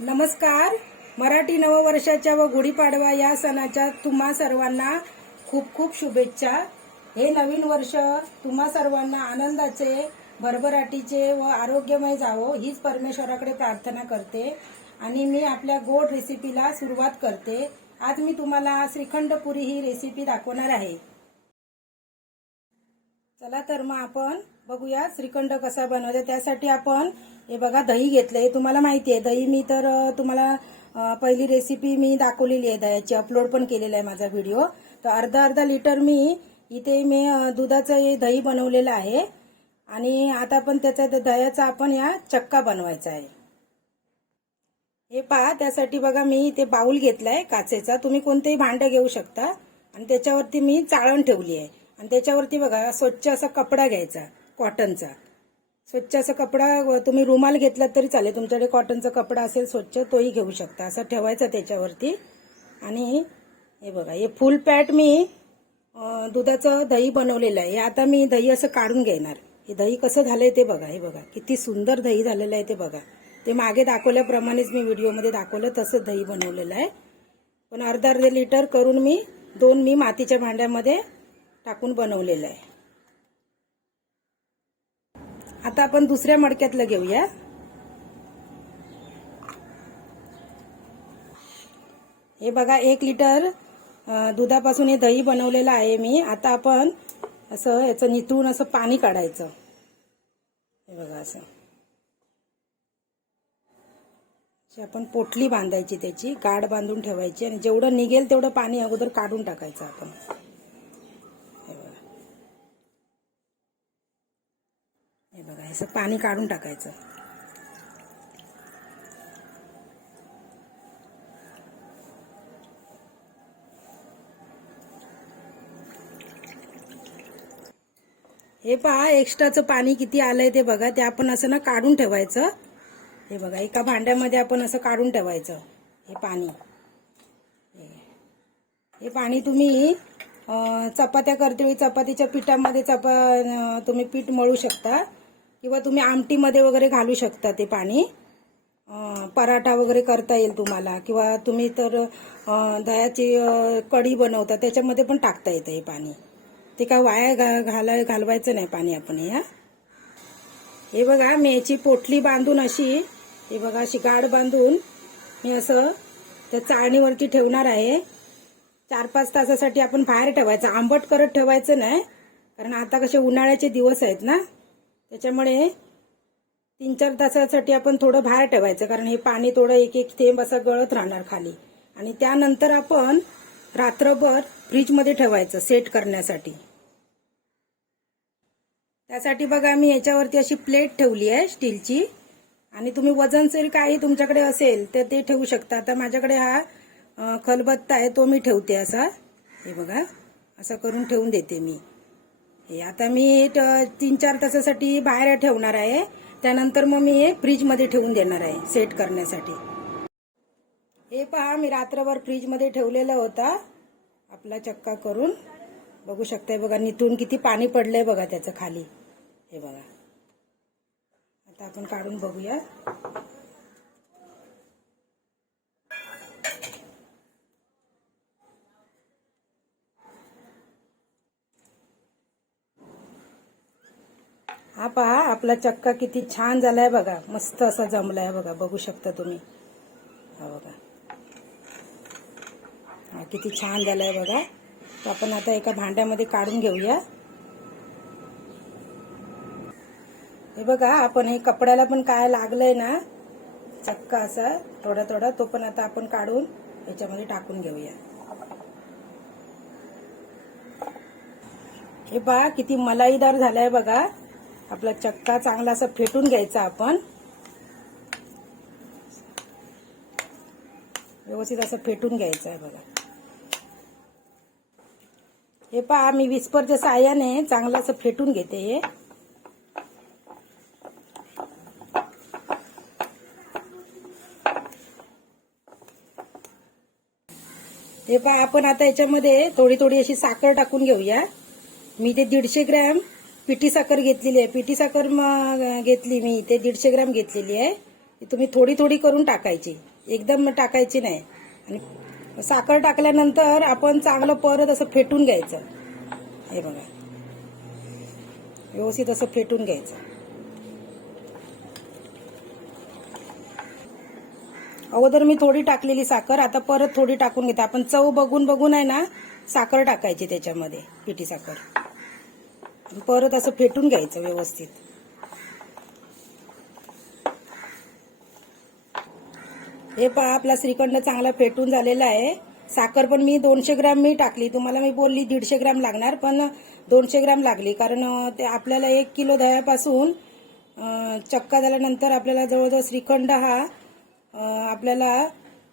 नमस्कार. मराठी नववर्षाच्या व गुढीपाडवा या सणाच्या तुम्हा सर्वांना खूप खूप शुभेच्छा. हे नवीन वर्ष तुम्हा सर्वांना आनंदाचे भरभराटीचे व आरोग्यमय जावो हीच परमेश्वराकडे प्रार्थना करते आणि मी आपल्या गोड रेसिपीला सुरुवात करते. आज मी तुम्हाला श्रीखंडपुरी ही रेसिपी दाखवणार आहे. चला तर मग आपण बघूया श्रीखंड कसा बनवायचा त्यासाठी आपण हे बघा दही घेतलंय. तुम्हाला माहिती आहे दही मी तर तुम्हाला पहिली रेसिपी मी दाखवलेली आहे दह्याची. अपलोड पण केलेला आहे माझा व्हिडिओ तर अर्धा अर्धा लिटर मी इथे मी दुधाचं हे दही बनवलेलं आहे. आणि आता पण त्याचा दह्याचा आपण या चक्का बनवायचा आहे. हे पहा त्यासाठी बघा मी इथे बाऊल घेतलाय काचेचा. तुम्ही कोणतेही भांडं घेऊ शकता. आणि त्याच्यावरती मी चाळण ठेवली आहे. आणि त्याच्यावरती बघा स्वच्छ असा कपडा घ्यायचा. कॉटनचा. स्वच्छ असा कपडा तुम्ही रुमाल घेतला तरी चालेल. तुमच्याकडे कॉटनचा कपडा असेल स्वच्छ तोही घेऊ शकता. असं ठेवायचा त्याच्यावरती. आणि हे बघा हे फुल पॅट मी दुधाचं दही बनवलेलं आहे. हे आता मी दही असं काढून घेणार. हे दही कसं झालंय ते बघा हे बघा. किती सुंदर दही झालेलं आहे ते बघा. ते मागे दाखवल्याप्रमाणेच मी व्हिडिओमध्ये दाखवलं तसं दही बनवलेलं आहे. पण अर्धा अर्धे लिटर करून मी दोन मी मातीच्या भांड्यामध्ये टाकून बनवलेलं आहे. आता आपण दुसऱ्या मडक्यातलं घेऊया. हे बघा एक लिटर दुधापासून हे दही बनवलेलं आहे मी. आता आपण असं याचं निथळून असं पाणी काढायचं. हे बघा असं. आपण पोटली बांधायची त्याची गाड बांधून ठेवायची आणि जेवढं निघेल तेवढं पाणी अगोदर काढून टाकायचं आपण हे बघा हे बघा असं पाणी काढून टाकायचं. हे पहा एक्स्ट्राचं पाणी किती आलंय ते बघा. ते आपण असं ना काढून ठेवायचं. हे बघा एका भांड्यामध्ये आपण असं काढून ठेवायचं हे पाणी. हे- पाणी तुम्ही चपात्या करते वेळी चपातीच्या पिठामध्ये चपा तुम्ही पीठ मळू शकता. किंवा तुम्ही आमटीमध्ये वगैरे घालू शकता ते पाणी. पराठा वगैरे करता येईल तुम्हाला. किंवा तुम्ही तर दह्याची कढी बनवता त्याच्यामध्ये पण टाकता येतं हे पाणी. ते काय वाया घा- घाला घालवायचं नाही पाणी आपण या हे. बघा मी याची पोटली बांधून अशी हे बघा अशी गाड बांधून मी असं त्या चाळणीवरती ठेवणार आहे. चार पाच तासासाठी आपण बाहेर ठेवायचं. आंबट करत ठेवायचं नाही कारण आता कसे उन्हाळ्याचे दिवस आहेत ना. त्याच्यामुळे तीन चार तासासाठी आपण थोडं बाहेर ठेवायचं कारण हे पाणी थोडं एक एक थेंब असं गळत राहणार खाली. आणि त्यानंतर आपण रात्रभर फ्रीजमध्ये ठेवायचं सेट करण्यासाठी. त्यासाठी बघा मी याच्यावरती अशी प्लेट ठेवली आहे स्टीलची. आणि तुम्ही वजन सेल काही तुमच्याकडे असेल तर ते ठेवू शकता. आता माझ्याकडे हा खलबत्ता आहे तो मी ठेवते असा. हे बघा असं करून ठेवून देते मी. हे आता मी तीन चार तासासाठी बाहेर ठेवणार आहे. त्यानंतर मग मी हे फ्रीजमध्ये ठेवून देणार आहे सेट करण्यासाठी. हे पहा मी रात्रभर फ्रीजमध्ये ठेवलेला होता. आपला चक्का करून. बघू शकताय बघा निथून किती पाणी पडलंय बघा त्याचं खाली. हे बघा. आता आपण काढून बघूया हा पहा आपला चक्का किती छान झालाय बघा. मस्त असा जमलाय. बघा बघू शकता तुम्ही. हा बघा. हा किती छान झालाय बघा. तो आपण आता एका भांड्यामध्ये काढून घेऊया. हे बघा आपण हे कपड्याला पण काय लागलंय ना चक्का असा थोडा थोडा तो पण आता आपण काढून याच्यामध्ये टाकून घेऊया. हे पहा किती मलाईदार झालाय बघा. आपला चक्का चांगला असा फेटून घ्यायचा आपण. व्यवस्थित असं फेटून घ्यायचं आहे बघा. हे पहा मी विस्परच्या साह्याने चांगलं असं फेटून घेते हे. हे पहा आपण आता याच्यामध्ये थोडी थोडी अशी साखर टाकून घेऊया. मी ते दीडशे ग्रॅम पिठी साखर घेतलेली आहे. पिठी साखर घेतली मी इथे दीडशे ग्रॅम घेतलेली आहे. तुम्ही थोडी थोडी करून टाकायची. एकदम टाकायची नाही. आणि साखर टाकल्यानंतर आपण चांगलं परत असं फेटून घ्यायचं. हे बघा. व्यवस्थित असं फेटून घ्यायचं. अगोदर मी थोडी टाकलेली साखर आता परत थोडी टाकून घेते. आपण चव बघून बघून आहे ना साखर टाकायची त्याच्यामध्ये पिठी साखर. परत असं फेटून घ्यायचं व्यवस्थित. हे पहा आपला श्रीखंड चांगला फेटून झालेला आहे. साखर पण मी दोनशे ग्रॅम मी टाकली. तुम्हाला मी बोलली दीडशे ग्रॅम लागणार पण दोनशे ग्रॅम लागली. कारण ते आपल्याला एक किलो दह्यापासून चक्का झाल्यानंतर आपल्याला जवळजवळ श्रीखंड हा आपल्याला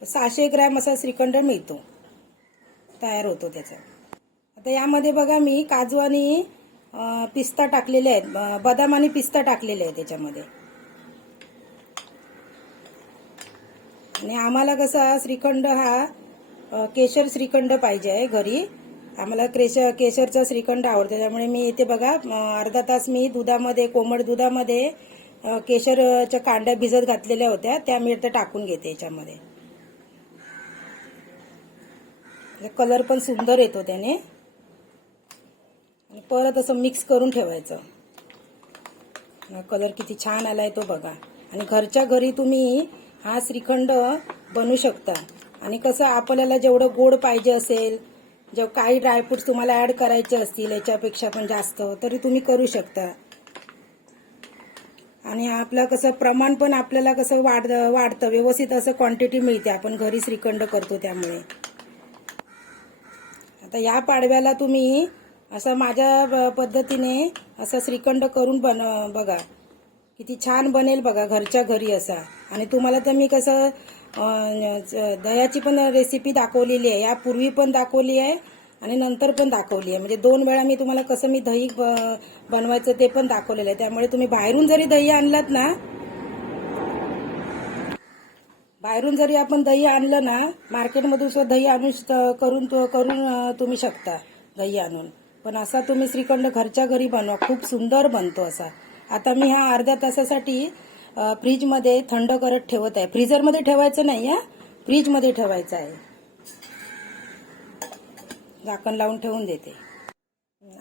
सहाशे ग्रॅम असा श्रीखंड मिळतो. तयार होतो त्याचा. आता यामध्ये बघा मी काजू आणि पिस्ता टाकलेले आहेत. बदाम आणि पिस्ता टाकलेले आहे त्याच्यामध्ये. आणि आम्हाला कसा श्रीखंड हा केशर श्रीखंड पाहिजे आहे घरी. आम्हाला केशर केशरचा श्रीखंड आवडतो. त्यामुळे मी इथे बघा अर्धा तास मी दुधामध्ये कोमट दुधामध्ये केशरच्या कांड्या भिजत घातलेल्या होत्या. त्या मी इथं टाकून घेते याच्यामध्ये. कलर पण सुंदर येतो त्याने. परत असं मिक्स करून ठेवायचं. कलर किती छान आलाय तो बघा. आणि घरच्या घरी तुम्ही हा श्रीखंड बनवू शकता. आणि कसं आपल्याला जेवढं गोड पाहिजे असेल जेव काही ड्रायफ्रूट्स तुम्हाला ऍड करायचे असतील याच्यापेक्षा पण जास्त तरी तुम्ही करू शकता. आणि आपलं कसं प्रमाण पण आपल्याला कसं वाढ वाढतं व्यवस्थित असं क्वांटिटी मिळते. आपण घरी श्रीखंड करतो त्यामुळे. आता या पाडव्याला तुम्ही असं माझ्या पद्धतीने असं श्रीखंड करून बन बघा. किती छान बनेल बघा घरच्या घरी असा. आणि तुम्हाला तर मी कसं दह्याची पण रेसिपी दाखवलेली आहे. यापूर्वी पण दाखवली आहे आणि नंतर पण दाखवली आहे. म्हणजे दोन वेळा मी तुम्हाला कसं मी दही ब- बनवायचं ते पण दाखवलेलं आहे. त्यामुळे तुम्ही बाहेरून जरी दही आणलात ना बाहेरून जरी आपण दही आणलं ना मार्केटमधून सुद्धा दही आणून करून करून तुम्ही शकता दही आणून. पण असा तुम्ही श्रीखंड घरच्या घरी बनवा. खूप सुंदर बनतो असा. आता मी हा अर्ध्या तासासाठी फ्रीजमध्ये थंड करत ठेवत आहे. फ्रीजरमध्ये ठेवायचं नाही हा? फ्रीजमध्ये ठेवायचं आहे. झाकण लावून ठेवून देते.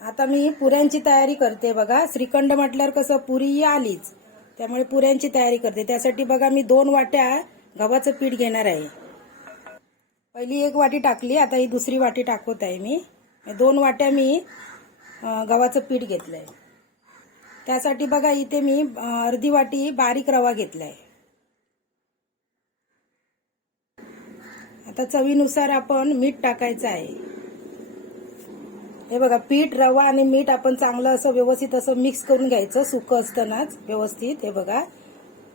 आता मी पुऱ्यांची तयारी करते बघा. श्रीखंड म्हटल्यावर कसं पुरी आलीच. त्यामुळे पुऱ्यांची तयारी करते. त्यासाठी बघा मी दोन वाट्या गव्हाचं पीठ घेणार आहे. पहिली एक वाटी टाकली आता ही दुसरी वाटी टाकवत आहे मी. दोन वाट्या मी गव्हाचं पीठ घेतलं आहे त्यासाठी बघा इथे मी अर्धी वाटी बारीक रवा घेतलाय. आता चवीनुसार आपण मीठ टाकायचं आहे. हे बघा पीठ रवा आणि मीठ आपण चांगलं असं व्यवस्थित असं मिक्स करून घ्यायचं सुकं असतानाच व्यवस्थित. हे बघा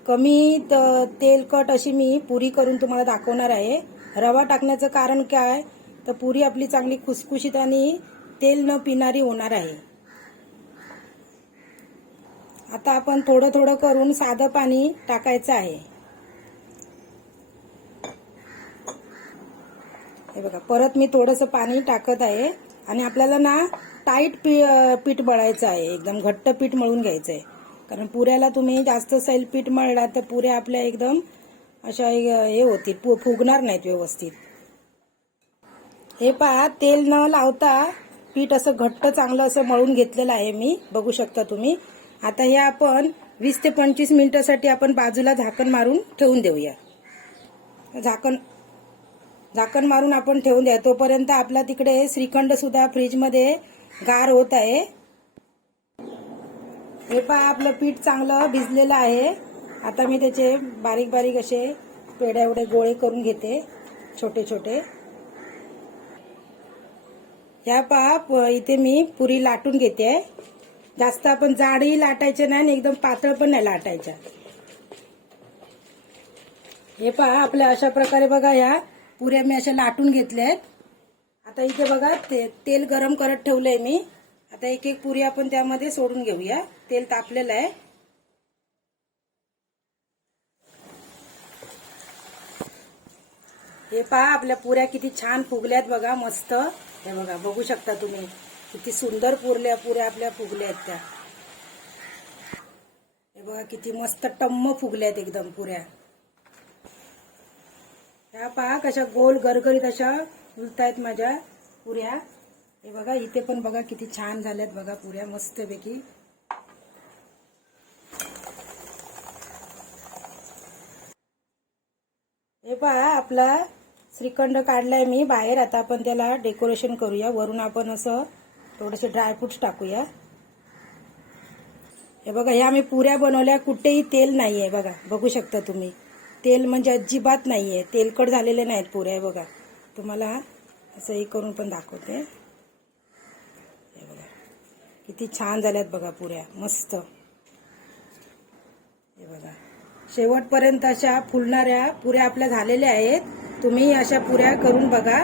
कमी त- तेलकट अशी मी पुरी करून तुम्हाला दाखवणार आहे. रवा टाकण्याचं कारण काय? तर पुरी आपली चांगली खुसखुशीत आणि तेल न पिणारी होणार आहे. आता आपण थोडं थोडं करून साधं पाणी टाकायचं आहे. हे बघा परत मी थोडंसं पाणी टाकत आहे आणि आपल्याला ना टाईट पी पीठ मळायचं आहे. एकदम घट्ट पीठ मळून घ्यायचं आहे कारण पुऱ्याला तुम्ही जास्त सैल पीठ मळला तर पुऱ्या आपल्या एकदम अशा हे होतील पु फुगणार नाहीत व्यवस्थित. हे पहा तेल न लावता पीठ असं घट्ट चांगलं असं मळून घेतलेलं आहे मी. बघू शकता तुम्ही. आता हे आपण वीस ते पंचवीस मिनिटासाठी आपण बाजूला झाकण मारून ठेवून देऊया. झाकण झाकण मारून आपण ठेवून द्या. तोपर्यंत आपला तिकडे श्रीखंड सुद्धा फ्रीजमध्ये गार होत आहे. हे पहा आपलं पीठ चांगलं भिजलेलं आहे. आता मी त्याचे बारीक बारीक असे पेड्या एवढे गोळे करून घेते छोटे छोटे ह्या पहा प- इथे मी पुरी लाटून घेते. जास्त आपण जाडही लाटायचे नाही आणि एकदम पातळ पण नाही लाटायच्या. हे पहा आपल्या अशा प्रकारे बघा ह्या पुऱ्या मी अशा लाटून घेतल्या आहेत आता इथे बघा ते तेल गरम करत ठेवलंय मी. आता एक एक पुरी आपण त्यामध्ये सोडून घेऊया. तेल तापलेलं आहे. हे पहा आपल्या पुऱ्या किती छान फुगल्यात बघा मस्त. हे बघा बघू शकता तुम्ही. किती सुंदर पुरल्या पुऱ्या आपल्या फुगल्या आहेत त्या. हे बघा किती मस्त टम्म फुगल्यात एकदम पुऱ्या. ह्या पहा कशा गोल गरगरीत अशा उलतायत माझ्या पुऱ्या. हे बघा इथे पण बघा किती छान झाल्यात बघा पुऱ्या मस्तपैकी. हे पहा आपला श्रीखंड काढलाय मी. बाहेर आता आपण त्याला डेकोरेशन करूया. वरून आपण असं थोडेसे ड्रायफ्रुट्स टाकूया. हे बघा ह्या आम्ही पुऱ्या बनवल्या. कुठेही तेल नाही आहे बघा. बघू शकता तुम्ही. तेल म्हणजे अजिबात नाही आहे तेलकट झालेले नाहीत पुऱ्या बघा. तुम्हाला असं हे करून पण दाखवते. हे बघा. किती छान झाल्यात बघा पुऱ्या. मस्त. हे बघा. शेवटपर्यंत अशा फुलणाऱ्या पुऱ्या आपल्या झालेल्या आहेत. तुम्ही अशा पुऱ्या करून बघा.